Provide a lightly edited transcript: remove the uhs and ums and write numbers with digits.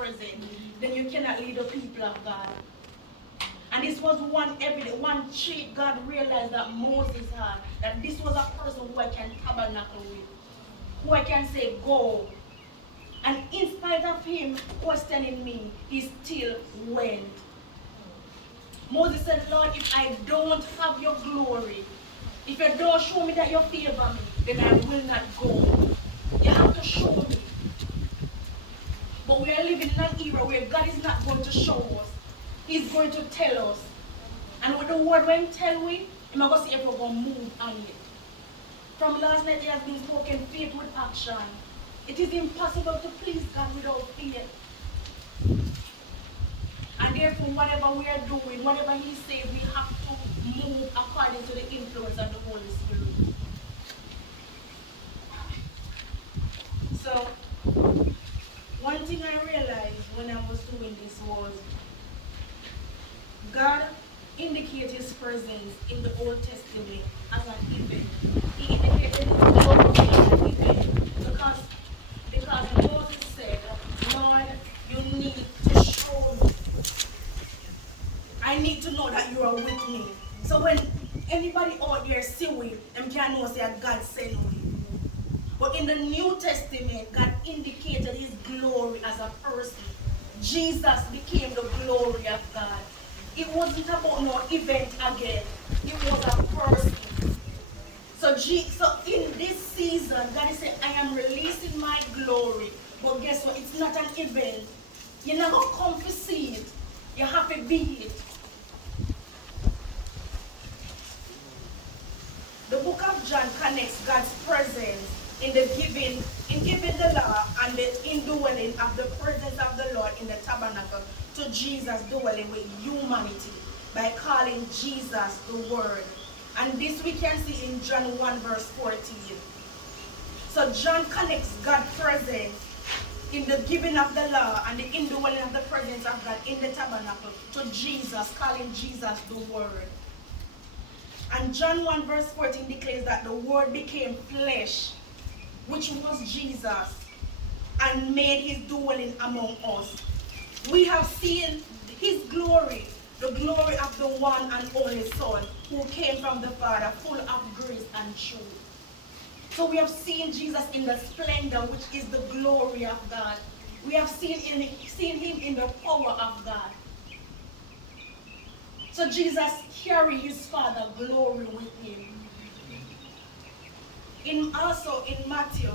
presence, then you cannot lead the people of God. And this was one trait God realized that Moses had, that this was a person who I can tabernacle with, who I can say, go. And in spite of him questioning me, he still went. Moses said, Lord, if I don't have your glory, if you don't show me that you favor me, then I will not go. You have to show me. But we are living in an era where God is not going to show us. He's going to tell us. And with the word when he tell we, I'm going to see if we're going to move on it. From last night, it has been spoken, faith with action. It is impossible to please God without faith. And therefore, whatever we are doing, whatever he says, we have to move according to the influence of the Holy Spirit. So, one thing I realized when I was doing this was God indicated his presence in the Old Testament as an event. He indicated his glory as an event because Moses said, Lord, you need to show me. I need to know that you are with me. So when anybody out there see me, them can know say God sent me. But in the New Testament, God indicated his glory as a person. Jesus became the glory of God. It wasn't about no event again. It was a person. So in this season, God is saying, I am releasing my glory. But guess what? It's not an event. You're not going to come to see it. You have to be it. The book of John connects God's presence in giving the law and the indwelling of the presence of the Lord in the tabernacle to Jesus dwelling with humanity by calling Jesus the Word. And this we can see in John 1 verse 14. So John connects God's presence in the giving of the law and the indwelling of the presence of God in the tabernacle to Jesus, calling Jesus the Word. And John 1 verse 14 declares that the Word became flesh, which was Jesus, and made his dwelling among us. We have seen his glory, the glory of the one and only Son, who came from the Father, full of grace and truth. So we have seen Jesus in the splendor, which is the glory of God. We have seen him in the power of God. So Jesus carried his Father glory with him. Also in Matthew